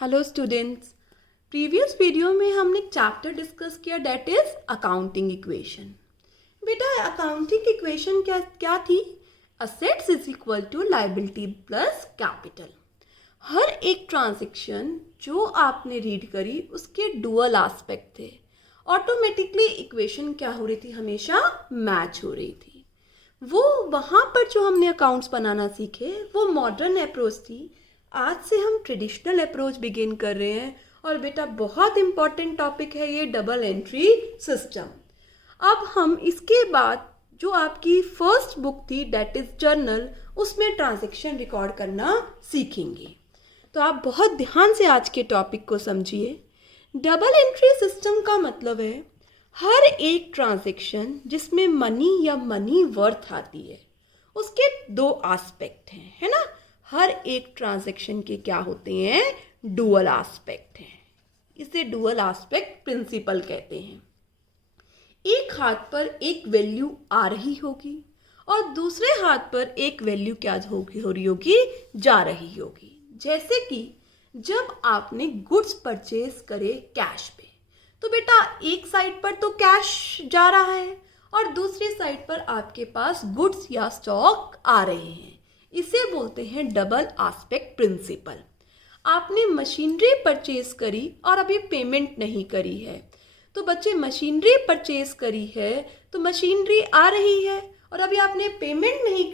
Hello students. Previous video में हमने एक चैप्टर डिस्कस किया डेट इज अकाउंटिंग इक्वेशन। बेटा अकाउंटिंग इक्वेशन क्या क्या थी? Assets is equal to liability plus capital. हर एक ट्रांजैक्शन जो आपने रीड करी उसके डुअल एस्पेक्ट थे। ऑटोमेटिकली इक्वेशन क्या हो रही थी? हमेशा मैच हो रही थी। वो वहाँ पर जो हमने अकाउंट्स बनाना सीखे वो मॉडर्न अप्रोच थी। आज से हम ट्रेडिशनल अप्रोच बिगिन कर रहे हैं और बेटा बहुत इंपॉर्टेंट टॉपिक है ये डबल एंट्री सिस्टम। अब हम इसके बाद जो आपकी फर्स्ट बुक थी डेट इज जर्नल, उसमें ट्रांजैक्शन रिकॉर्ड करना सीखेंगे। तो आप बहुत ध्यान से आज के टॉपिक को समझिए। डबल एंट्री सिस्टम का मतलब है हर एक ट्रांजैक्शन जिसमें मनी या मनी वर्थ आती है उसके दो एस्पेक्ट हैं, है ना। हर एक ट्रांजैक्शन के क्या होते हैं? डुअल एस्पेक्ट हैं। इसे डुअल एस्पेक्ट प्रिंसिपल कहते हैं। एक हाथ पर एक वैल्यू आ रही होगी और दूसरे हाथ पर एक वैल्यू क्या हो रही होगी? जा रही होगी। जैसे कि जब आपने गुड्स परचेज करे कैश पे, तो बेटा एक साइड पर तो कैश जा रहा है और दूसरी साइड पर आपके पास गुड्स या स्टॉक आ रहे हैं। इसे बोलते हैं डबल एस्पेक्ट प्रिंसिपल। आपने मशीनरी परचेज करी और अभी पेमेंट नहीं करी है, तो बच्चे मशीनरी परचेज करी है तो मशीनरी आ रही है और अभी आपने पेमेंट नहीं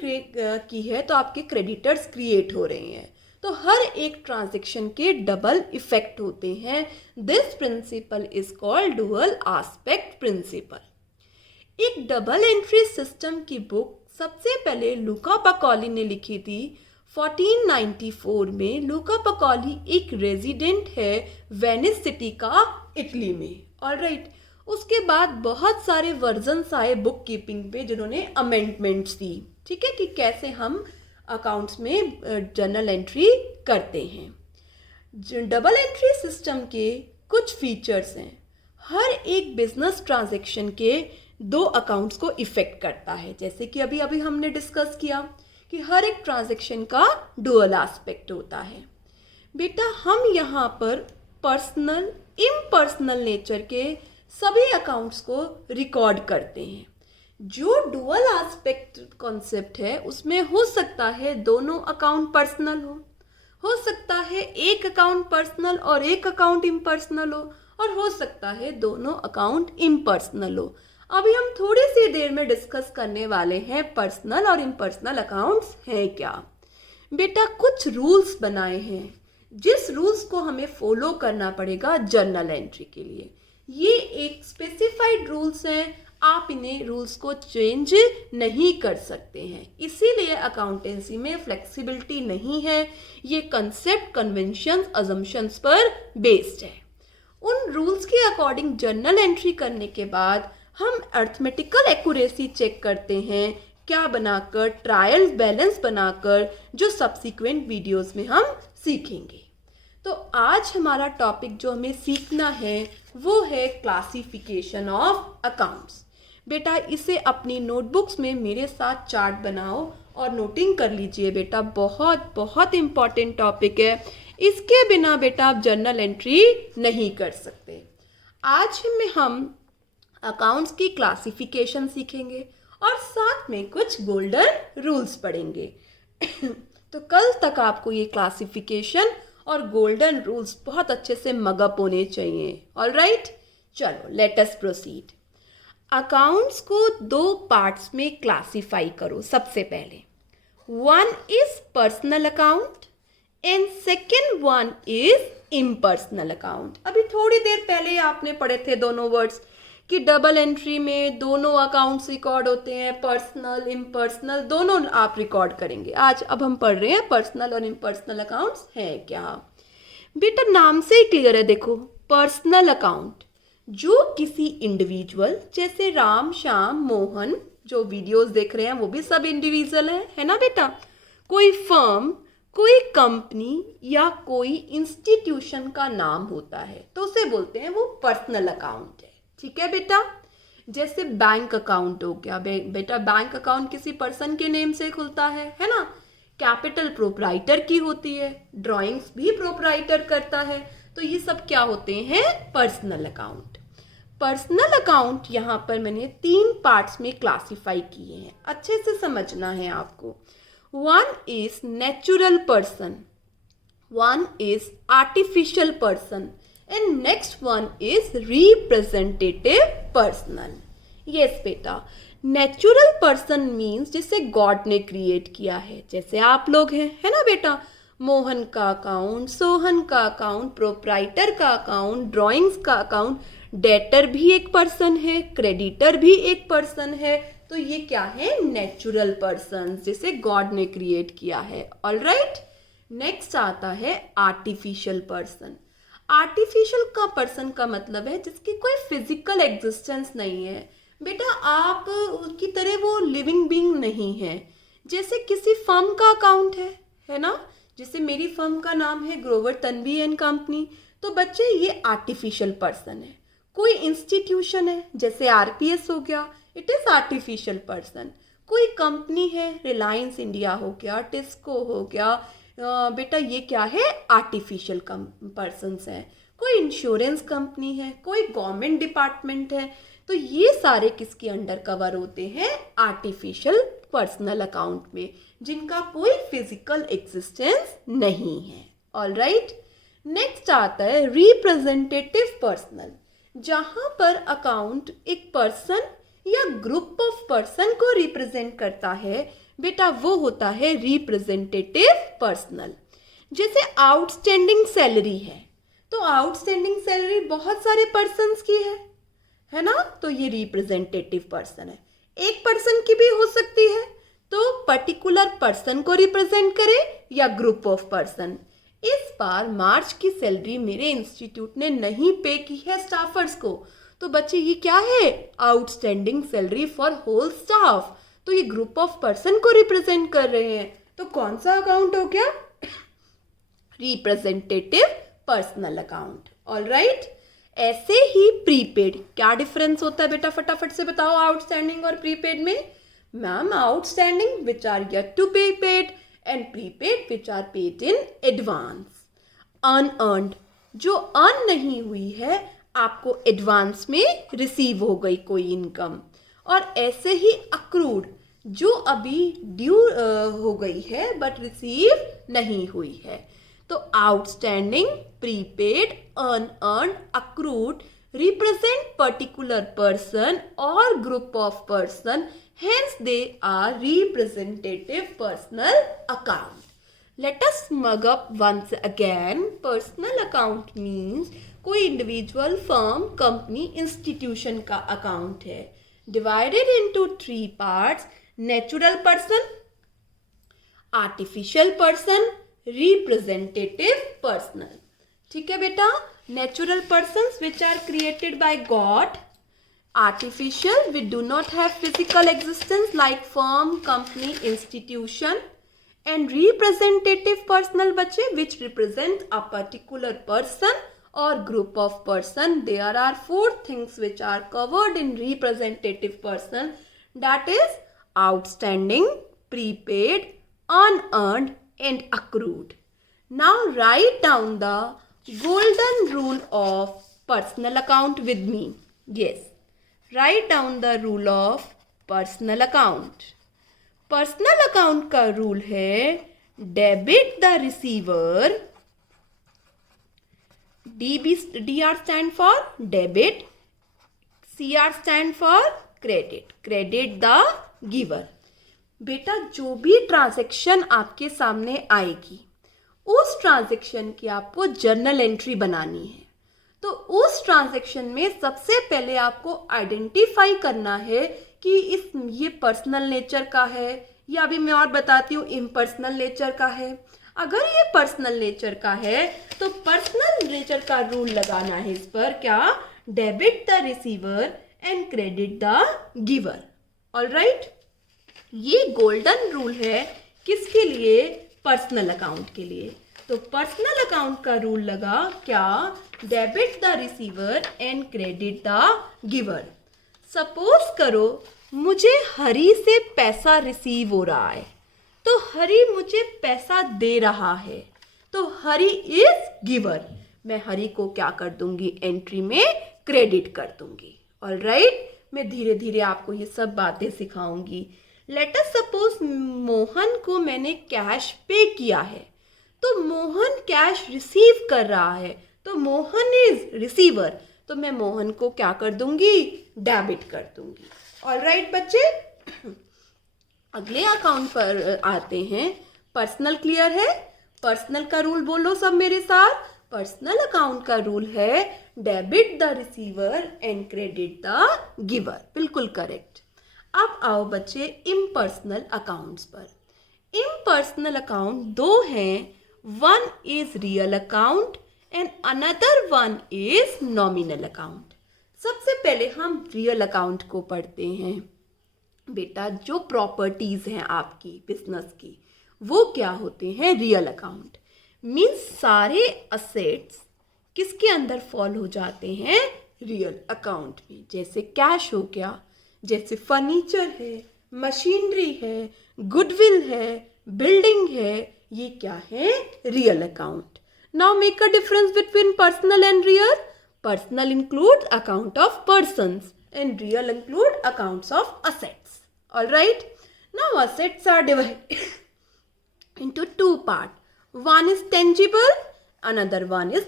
की है तो आपके क्रेडिटर्स क्रिएट हो रहे हैं। तो हर एक ट्रांजैक्शन के डबल इफेक्ट होते हैं। This principle is called dual aspect principle. एक डबल एंट्री सिस्टम की बुक सबसे पहले लुका पकौली ने लिखी थी 1494 में। लुका पकौली एक रेजिडेंट है वेनिस सिटी का, इटली में। ऑलराइट, उसके बाद बहुत सारे वर्जन्स आए बुक कीपिंग पे जिन्होंने अमेंडमेंट्स दी, ठीक है, कि कैसे हम अकाउंट्स में जर्नल एंट्री करते हैं। डबल एंट्री सिस्टम के कुछ फीचर्स हैं। हर एक बिजनेस ट्रांजैक्शन के दो अकाउंट्स को इफेक्ट करता है। जैसे कि अभी अभी हमने डिस्कस किया कि हर एक ट्रांजैक्शन का डुअल एस्पेक्ट होता है। बेटा हम यहाँ पर पर्सनल इम्पर्सनल नेचर के सभी अकाउंट्स को रिकॉर्ड करते हैं। जो डुअल एस्पेक्ट कॉन्सेप्ट है उसमें हो सकता है दोनों अकाउंट पर्सनल हो सकता है एक अकाउंट पर्सनल और एक अकाउंट इम्पर्सनल और हो सकता है दोनों अकाउंट इम्पर्सनल हो। अभी हम थोड़ी सी देर में डिस्कस करने वाले हैं पर्सनल और इम्पर्सनल अकाउंट्स हैं क्या। बेटा कुछ रूल्स बनाए हैं जिस रूल्स को हमें फॉलो करना पड़ेगा जर्नल एंट्री के लिए। ये एक स्पेसिफाइड रूल्स हैं, आप इन्हें रूल्स को चेंज नहीं कर सकते हैं। इसीलिए अकाउंटेंसी में फ्लेक्सिबिलिटी नहीं है। ये कंसेप्ट, कन्वेंशंस, अजम्पशंस पर बेस्ड है। उन रूल्स के अकॉर्डिंग जर्नल एंट्री करने के बाद हम अर्थमेटिकल एक्यूरेसी चेक करते हैं, क्या बनाकर? ट्रायल बैलेंस बनाकर, जो सब्सिक्वेंट वीडियोस में हम सीखेंगे। तो आज हमारा टॉपिक जो हमें सीखना है वो है क्लासिफिकेशन ऑफ अकाउंट्स। बेटा इसे अपनी नोटबुक्स में मेरे साथ चार्ट बनाओ और नोटिंग कर लीजिए बेटा, बहुत बहुत इम्पॉर्टेंट टॉपिक है। इसके बिना बेटा आप जर्नल एंट्री नहीं कर सकते। आज में हम अकाउंट्स की क्लासिफिकेशन सीखेंगे और साथ में कुछ गोल्डन रूल्स पढ़ेंगे। तो कल तक आपको ये क्लासिफिकेशन और गोल्डन रूल्स बहुत अच्छे से मगअप होने चाहिए। ऑलराइट, चलो लेट अस प्रोसीड। अकाउंट्स को दो पार्ट्स में क्लासिफाई करो। सबसे पहले one is personal account and second one is impersonal account. अभी थोड़ी देर पहले आपने पढ़े थे दोनों वर्ड्स कि डबल एंट्री में दोनों अकाउंट्स रिकॉर्ड होते हैं, पर्सनल इम्पर्सनल दोनों आप रिकॉर्ड करेंगे। आज अब हम पढ़ रहे हैं पर्सनल और इम्पर्सनल अकाउंट्स हैं क्या। बेटा नाम से ही क्लियर है, देखो पर्सनल अकाउंट जो किसी इंडिविजुअल जैसे राम, श्याम, मोहन, जो वीडियोस देख रहे हैं वो भी सब इंडिविजुअल है ना बेटा। कोई फर्म, कोई कंपनी या कोई इंस्टीट्यूशन का नाम होता है तो उसे बोलते हैं वो पर्सनल अकाउंट है। ठीक है बेटा। जैसे बैंक अकाउंट हो गया बेटा, बैंक अकाउंट किसी पर्सन के नेम से खुलता है ना। कैपिटल प्रोप्राइटर की होती है, ड्राइंग्स भी प्रोप्राइटर करता है। तो ये सब क्या होते हैं? Personal account. पर्सनल अकाउंट यहाँ पर मैंने 3 पार्ट्स में क्लासिफाई किए हैं, अच्छे से समझना है आपको। One is natural person, one is artificial person and next one is representative personal. Yes बेटा, नेचुरल पर्सन मीन्स जिसे गॉड ने क्रिएट किया है, जैसे आप लोग हैं, है ना बेटा। मोहन का अकाउंट, सोहन का अकाउंट, प्रोप्राइटर का अकाउंट, ड्राइंग्स का अकाउंट, डेटर भी एक पर्सन है, क्रेडिटर भी एक पर्सन है। तो ये क्या है? नेचुरल पर्सन, जिसे गॉड ने क्रिएट किया है। ऑलराइट, नेक्स्ट आता है आर्टिफिशियल पर्सन। आर्टिफिशियल का पर्सन का मतलब है जिसकी कोई फिजिकल एग्जिस्टेंस नहीं है। बेटा आप उसकी तरह वो लिविंग बीइंग नहीं है। जैसे किसी फर्म का अकाउंट है ना, जैसे मेरी फर्म का नाम है ग्रोवर तन्वी एंड कंपनी, तो बच्चे ये आर्टिफिशियल पर्सन है। कोई इंस्टीट्यूशन है जैसे आरपीएस हो गया, इट इज आर्टिफिशियल पर्सन। कोई कंपनी है, रिलायंस इंडिया हो गया, टिस्को हो गया, बेटा ये क्या है? आर्टिफिशियल पर्सन्स हैं। कोई इंश्योरेंस कंपनी है, कोई गवर्नमेंट डिपार्टमेंट है, तो ये सारे किसके अंडर कवर होते हैं? आर्टिफिशियल पर्सनल अकाउंट में, जिनका कोई फिजिकल एग्जिस्टेंस नहीं है। ऑलराइट, नेक्स्ट आता है रिप्रेजेंटेटिव पर्सनल, जहां पर अकाउंट एक पर्सन या ग्रुप ऑफ पर्सन को रिप्रेजेंट करता है, बेटा वो होता है रिप्रेजेंटेटिव पर्सनल। जैसे आउटस्टैंडिंग सैलरी है, तो आउटस्टैंडिंग सैलरी बहुत सारे पर्सन्स की है ना, तो ये रिप्रेजेंटेटिव पर्सन है। एक पर्सन की भी हो सकती है, तो पर्टिकुलर पर्सन को रिप्रेजेंट करे या ग्रुप ऑफ पर्सन। इस बार मार्च की सैलरी मेरे इंस्टीट्यूट ने नहीं पे की है स्टाफर्स को, तो बच्चे ये क्या है? Outstanding salary for whole staff, तो ये ग्रुप ऑफ पर्सन को रिप्रेजेंट कर रहे हैं। तो कौन सा अकाउंट हो गया? Representative personal account. ऑलराइट, ऐसे ही प्रीपेड, क्या डिफरेंस होता है बेटा? फटाफट से बताओ आउटस्टैंडिंग और प्रीपेड में। Ma'am, outstanding which are yet to be paid and prepaid which are paid in advance. Unearned, जो अर्न नहीं हुई है, आपको एडवांस में रिसीव हो गई कोई इनकम। और ऐसे ही अक्रूड, जो अभी ड्यू हो गई है बट रिसीव नहीं हुई है। तो outstanding, prepaid, unearned, accrued represent particular person or group of person, hence they are representative personal account. Let us mug up once again. Personal account means कोई इंडिविजुअल, फर्म, कंपनी, इंस्टीट्यूशन का account है। Divided into 3 parts: natural person, artificial person, representative personal. ठीक है बेटा, natural persons which are created by God, artificial we do not have physical existence like firm, company, institution, and representative personal बच्चे which represent a particular person or group of person. There are 4 things which are covered in representative person, that is outstanding, prepaid, unearned and accrued. Now write down the golden rule of personal account with me. Yes, write down the rule of personal account. Personal account का rule है debit the receiver, DR stand for debit, CR stand for credit, credit the giver. बेटा जो भी transaction आपके सामने आएगी उस transaction की आपको जर्नल एंट्री बनानी है। तो उस ट्रांजैक्शन में सबसे पहले आपको आइडेंटिफाई करना है कि ये पर्सनल नेचर का है या अभी मैं और बताती हूँ इम्पर्सनल नेचर का है। अगर ये पर्सनल नेचर का है तो पर्सनल नेचर का रूल लगाना है इस पर, क्या? Debit the receiver and credit the giver. Alright, ये गोल्डन रूल है किसके लिए? पर्सनल अकाउंट के लिए। तो पर्सनल अकाउंट का रूल लगा क्या? Debit the receiver and credit the giver. Suppose करो मुझे हरी से पैसा रिसीव हो रहा है, तो हरी मुझे पैसा दे रहा है, तो हरी इज गिवर। मैं हरी को क्या कर दूंगी, एंट्री में क्रेडिट कर दूंगी। ऑलराइट, मैं धीरे धीरे आपको ये सब बातें सिखाऊंगी। लेट अस सपोज मोहन को मैंने कैश पे किया है, तो मोहन कैश रिसीव कर रहा है, तो मोहन इज रिसीवर, तो मैं मोहन को क्या कर दूंगी, डेबिट कर दूंगी। ऑलराइट बच्चे, अगले अकाउंट पर आते हैं। पर्सनल क्लियर है? पर्सनल का रूल बोलो सब मेरे साथ। पर्सनल अकाउंट का रूल है debit the receiver and credit the giver. बिल्कुल करेक्ट। अब आओ बच्चे इम्पर्सनल अकाउंट्स पर। इम्पर्सनल अकाउंट दो हैं, one is real account and another one is nominal account. सबसे पहले हम रियल अकाउंट को पढ़ते हैं। बेटा जो प्रॉपर्टीज हैं आपकी बिजनेस की, वो क्या होते हैं, रियल अकाउंट। मीन्स सारे असेट्स किसके अंदर फॉल हो जाते हैं, रियल अकाउंट में। जैसे कैश हो गया, जैसे फर्नीचर है, मशीनरी है, गुडविल है, बिल्डिंग है, ये क्या है, real account. Now make a difference between personal and real. Personal include account of persons and real include accounts of assets. All right. Now assets are divided into two parts. One is tangible, another one is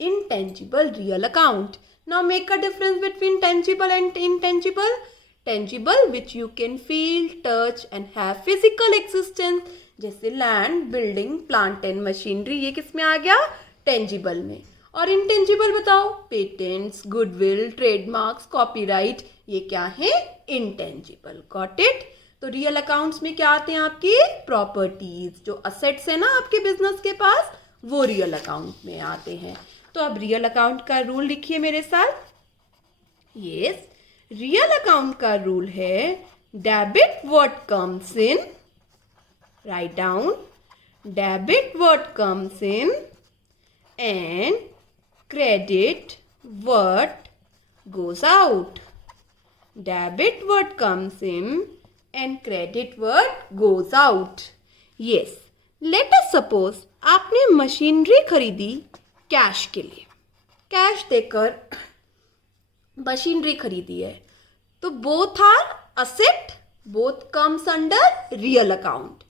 intangible real account. Now make a difference between tangible and intangible. Tangible which you can feel, touch and have physical existence. जैसे land, building, plant and machinery, ये किस में आ गया, tangible में। और intangible बताओ, patents, goodwill, trademarks, copyright, ये क्या है, इंटेंजिबल। Got it. तो रियल अकाउंट्स में क्या आते हैं आपकी प्रॉपर्टीज, जो असेट्स है ना आपके बिजनेस के पास, वो रियल अकाउंट में आते हैं। तो अब रियल अकाउंट का रूल लिखिए मेरे साथ। यस, रियल अकाउंट का रूल है debit what comes in, write down, debit what comes in and credit what goes out. Debit what comes in and credit what goes out. Yes, let us suppose आपने machinery खरीदी cash के लिए, cash देकर machinery खरीदी है, तो both are asset, both comes under real account.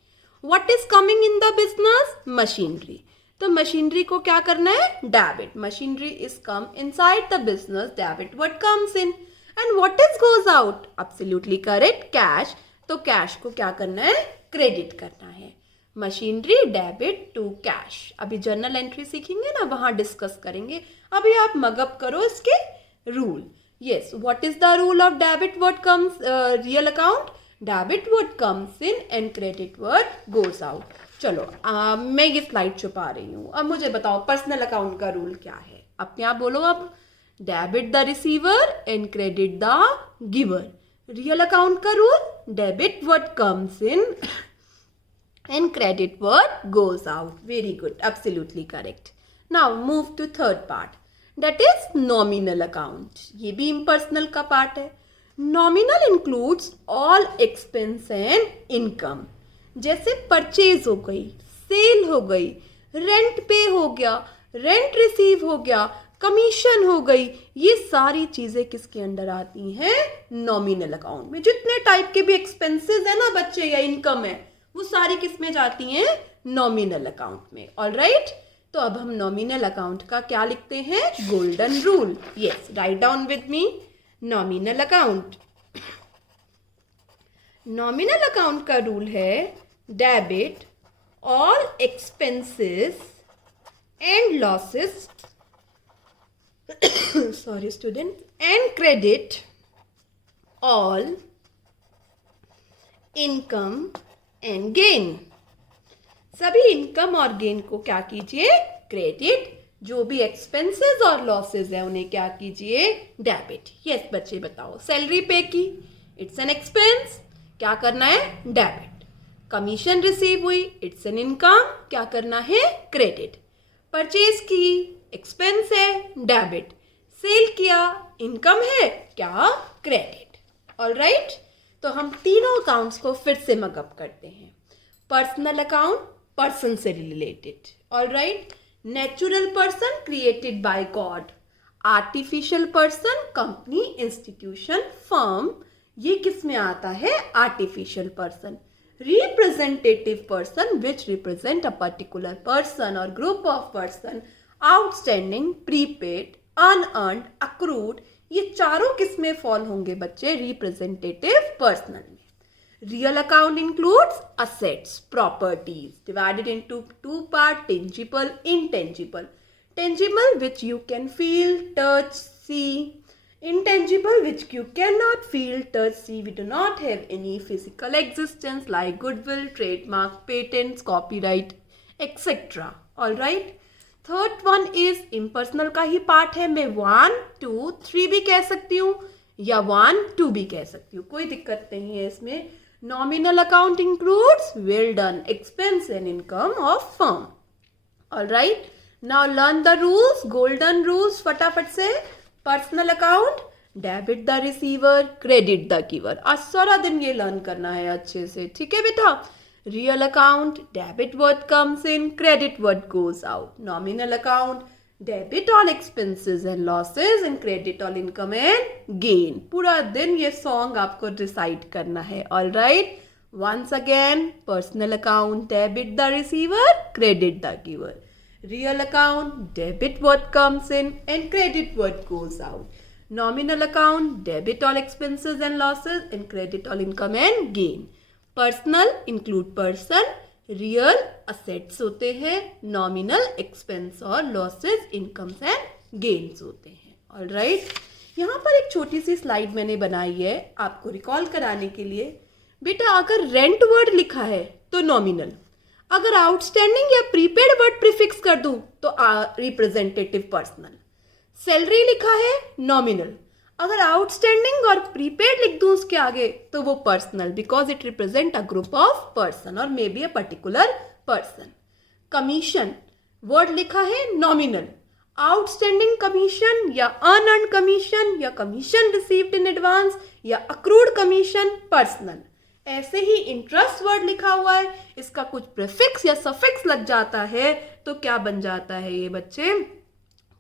What is coming in the business, machinery, तो machinery को क्या करना है, debit. Machinery is come inside the business, debit what comes in. And what is goes out, absolutely correct, cash, तो cash को क्या करना है, क्रेडिट करना है। Machinery debit to cash. अभी जर्नल एंट्री सीखेंगे ना, वहां डिस्कस करेंगे। अभी आप मगअप करो इसके rule. Yes, what is the rule of debit what comes, real account, debit what comes in and credit what goes out. चलो मैं ये स्लाइड छुपा रही हूँ। अब मुझे बताओ पर्सनल अकाउंट का रूल क्या है, अपने आप बोलो अब। Debit the receiver and credit the giver. Real account का rule, debit what comes in and credit what goes out. Very good, absolutely correct. Now move to third part, that is nominal account. ये भी impersonal का part है। Nominal includes all expense and income. जैसे purchase हो गई, cell हो गई, rent पे हो गया, रेंट रिसीव हो गया, कमीशन हो गई, ये सारी चीजें किसके अंडर आती हैं, नॉमिनल अकाउंट में। जितने टाइप के भी एक्सपेंसेस है ना बच्चे या इनकम है, वो सारी किस में जाती हैं, नॉमिनल अकाउंट में। ऑलराइट, तो अब हम नॉमिनल अकाउंट का क्या लिखते हैं, golden rule. Yes, write down with me, nominal account. Nominal account का रूल है debit all expenses and losses, sorry student, and credit all income and gain. सभी इनकम और गेन को क्या कीजिए, क्रेडिट। जो भी एक्सपेंसेस और लॉसेस है उन्हें क्या कीजिए, डेबिट। यस बच्चे बताओ, सैलरी पे की, इट्स एन एक्सपेंस, क्या करना है, डेबिट। कमीशन रिसीव हुई, इट्स एन इनकम, क्या करना है, क्रेडिट। परचेज की, एक्सपेंस है, डेबिट। सेल किया, इनकम है, क्या, क्रेडिट। ऑलराइट, तो हम तीनों अकाउंट्स को फिर से मगअप करते हैं। पर्सनल अकाउंट पर्सन से related, alright. Natural person created by God. Artificial person company, institution, firm. ये किस में आता है? Artificial person. Representative person which represent a particular person और group of person. Outstanding, prepaid, unearned, accrued. ये चारों किस में फॉल होंगे बच्चे? रिप्रेजेंटेटिव पर्सनल में. Real account includes assets, properties, divided into two parts: tangible, intangible. Tangible, which you can feel, touch, see. Intangible, which you cannot feel, touch, see. We do not have any physical existence like goodwill, trademark, patents, copyright, etc. Alright. Third one is impersonal का ही part है. मैं 1, 2, 3 भी कह सकती हूँ या 1, 2 भी कह सकती हूँ, कोई दिक्कत नहीं है इसमें. Nominal account includes well done, expense and income of firm. All right. Now learn the rules, golden rules फटाफट से. Personal account, debit the receiver, credit the giver. आज सारा दिन ये लर्न करना है अच्छे से, ठीक है बेटा. Real account, debit what comes in, credit what goes out. Nominal account, debit all expenses and losses and credit all income and gain. पूरा दिन ये सॉन्ग आपको डिसाइड करना है. All right. Once again, personal account debit the receiver, credit the giver. Real account debit what comes in and credit what goes out. Nominal account debit all expenses and losses and credit all income and gain. Personal include person, real assets होते हैं, nominal expense और losses, incomes and gains होते हैं. Alright. यहाँ पर एक छोटी सी slide मैंने बनाई है आपको रिकॉल कराने के लिए. बेटा अगर रेंट वर्ड लिखा है तो नॉमिनल, अगर आउटस्टैंडिंग या प्रीपेड वर्ड प्रीफिक्स कर दूं तो रिप्रेजेंटेटिव पर्सनल. सैलरी लिखा है नॉमिनल, अगर आउटस्टैंडिंग और प्रीपेड लिख दूं उसके आगे तो वो personal, because it represent a group of person और may be a particular person. Commission word लिखा है नॉमिनल, आउटस्टैंडिंग कमीशन या अनअर्न्ड कमीशन या कमीशन रिसीव्ड इन एडवांस या अक्रूड कमीशन पर्सनल. ऐसे ही इंटरेस्ट वर्ड लिखा हुआ है, इसका कुछ प्रीफिक्स या सफिक्स लग जाता है तो क्या बन जाता है ये बच्चे?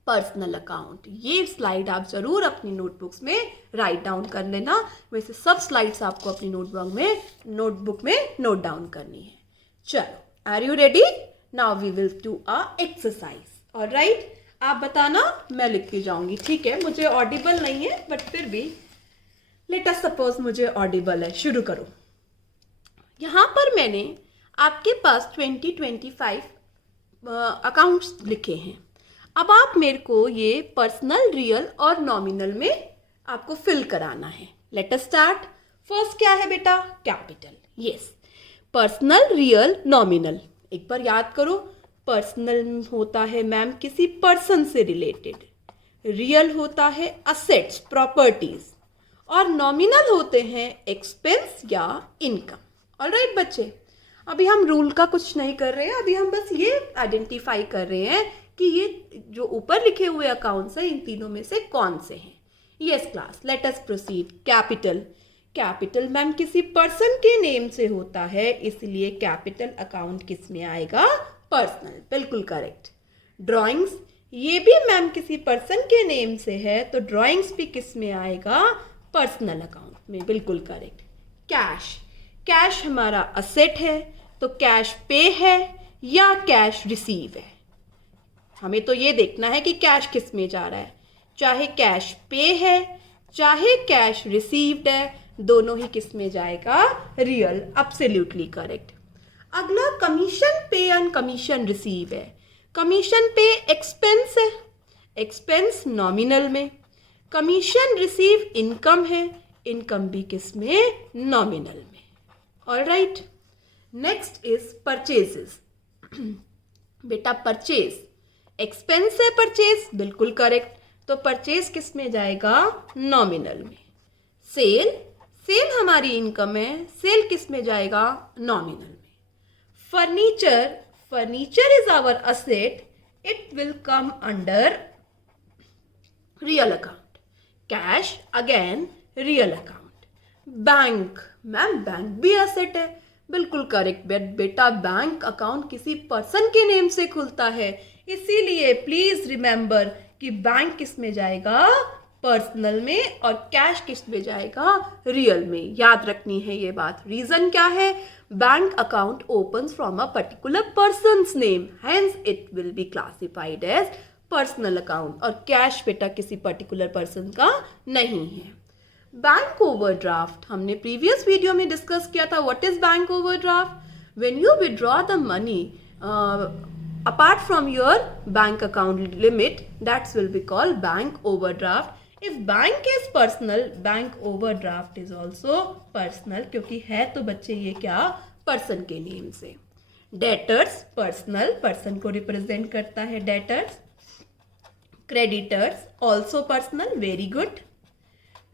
Personal account. ये स्लाइड आप जरूर अपनी नोटबुक्स में राइट डाउन कर लेना. वैसे सब स्लाइड्स आपको अपनी नोटबुक में नोट डाउन करनी है. चलो, are you ready? Now we will do a exercise. All right. आप बताना, मैं लिख के जाऊंगी, ठीक है? मुझे ऑडिबल नहीं है बट फिर भी लेट अस सपोज मुझे ऑडिबल है. शुरू करो. यहाँ पर मैंने आपके पास 20-25 अकाउंट्स लिखे हैं. अब आप मेरे को ये पर्सनल, रियल और नॉमिनल में आपको फिल कराना है. Let us start. फर्स्ट क्या है बेटा? Capital. Yes. Personal, real, nominal. एक बार याद करो. पर्सनल होता है मैम किसी पर्सन से रिलेटेड, रियल होता है असेट्स, प्रॉपर्टीज, और नॉमिनल होते हैं एक्सपेंस या इनकम. ऑलराइट बच्चे, अभी हम रूल का कुछ नहीं कर रहे हैं, अभी हम बस ये आइडेंटिफाई कर रहे हैं कि ये जो ऊपर लिखे हुए अकाउंट्स हैं इन तीनों में से कौन से हैं. Yes class, let us proceed. Capital. Capital ma'am किसी पर्सन के नेम से होता है, इसलिए कैपिटल अकाउंट किस में आएगा? पर्सनल. बिल्कुल करेक्ट. ड्राइंग्स, ये भी मैम किसी पर्सन के नेम से है तो ड्राइंग्स भी किस में आएगा? पर्सनल अकाउंट में. बिल्कुल करेक्ट. कैश. कैश हमारा असेट है तो कैश पे है या कैश रिसीव है. हमें तो ये देखना है कि कैश किस में जा रहा है. चाहे कैश पे है चाहे कैश रिसीव्ड है, दोनों ही किस में जाएगा? रियल. Absolutely correct. अगला commission pay and commission receive है. कमीशन पे एक्सपेंस है, एक्सपेंस नॉमिनल में. कमीशन रिसीव इनकम है, इनकम भी किस में? नॉमिनल में. ऑलराइट. Next is purchases. बेटा परचेज, एक्सपेंस है परचेज, बिल्कुल करेक्ट, तो परचेज किस में जाएगा? नॉमिनल में. सेल, सेल हमारी इनकम है, सेल किस में जाएगा? नॉमिनल में. Furniture, furniture is our asset, it will come under real account. Cash again real account. Bank, ma'am bank भी असेट है, बिल्कुल करेक्ट बेटा, बैंक अकाउंट किसी पर्सन के नेम से खुलता है, इसीलिए प्लीज रिमेंबर कि बैंक किस में जाएगा, पर्सनल में, और कैश किस में जाएगा, रियल में। याद रखनी है ये बात। रीजन क्या है, bank account opens from a particular person's name, hence it will be classified as personal account, और कैश बेटा किसी पर्टिकुलर पर्सन का नहीं है। बैंक ओवरड्राफ्ट हमने प्रीवियस वीडियो में डिस्कस किया था। What is bank overdraft? When you withdraw the money apart from your bank account limit, that will be called bank overdraft. If bank is personal, bank overdraft is also personal, क्योंकि है तो बच्चे ये क्या, person के name से। Debtors personal, person को represent करता है debtors. Creditors also personal, very good.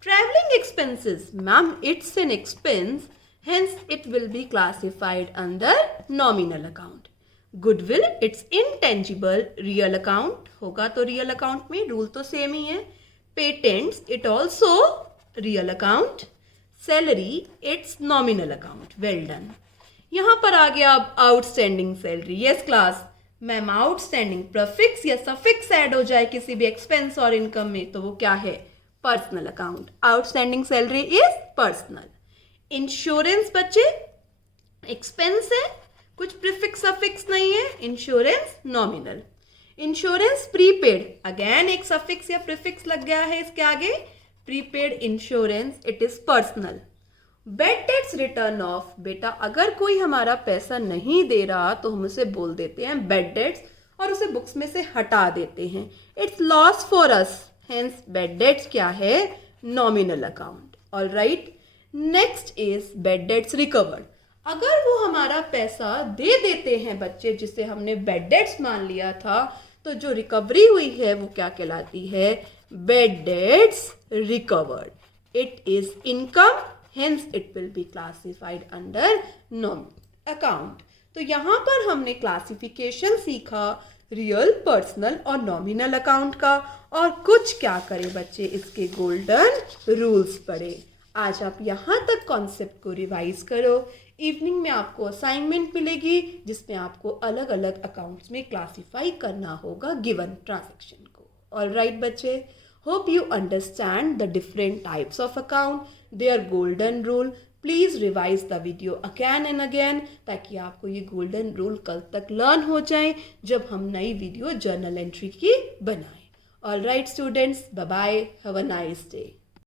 Travelling expenses, ma'am it's an expense, hence it will be classified under nominal account. Goodwill it's intangible, real account होगा तो real account में, rule तो same ही है। Patents it also real account. Salary it's nominal account. Well done. यहाँ पर आ गया अब outstanding salary. Yes class, ma'am outstanding prefix या सफिक्स ऐड हो जाए किसी भी एक्सपेंस और इनकम में तो वो क्या है, personal account. Outstanding salary is personal. Insurance बच्चे एक्सपेंस है, कुछ प्रीफिक्स सफिक्स नहीं है, insurance nominal. Insurance prepaid, again एक सफिक्स या प्रीफिक्स लग गया है इसके आगे, prepaid insurance, it is personal. Bad debts return of, बेटा अगर कोई हमारा पैसा नहीं दे रहा तो हम उसे बोल देते हैं बेड डेट्स और उसे बुक्स में से हटा देते हैं। It's loss for us, hence bad debts क्या है, nominal account. All right, next is bad debts recovered. अगर वो हमारा पैसा दे देते हैं बच्चे, जिसे हमने बेड डेट्स मान लिया था, तो जो रिकवरी हुई है वो क्या कहलाती है, bad debts recovered. It is income, hence it will be classified under nominal account. तो यहाँ पर हमने क्लासिफिकेशन सीखा रियल, पर्सनल और नॉमिनल अकाउंट का, और कुछ क्या करें बच्चे, इसके गोल्डन रूल्स पढ़े। आज आप यहाँ तक कॉन्सेप्ट को रिवाइज करो। इवनिंग में आपको असाइनमेंट मिलेगी जिसमें आपको अलग अलग अकाउंट्स में क्लासिफाई करना होगा गिवन ट्रांजैक्शन को। ऑल राइट बच्चे, hope you understand the different types of account, their golden rule. Please revise the video again and again, ताकि आपको ये गोल्डन रूल कल तक लर्न हो जाए जब हम नई वीडियो जर्नल एंट्री की बनाएं। All right students, bye bye, have a nice day.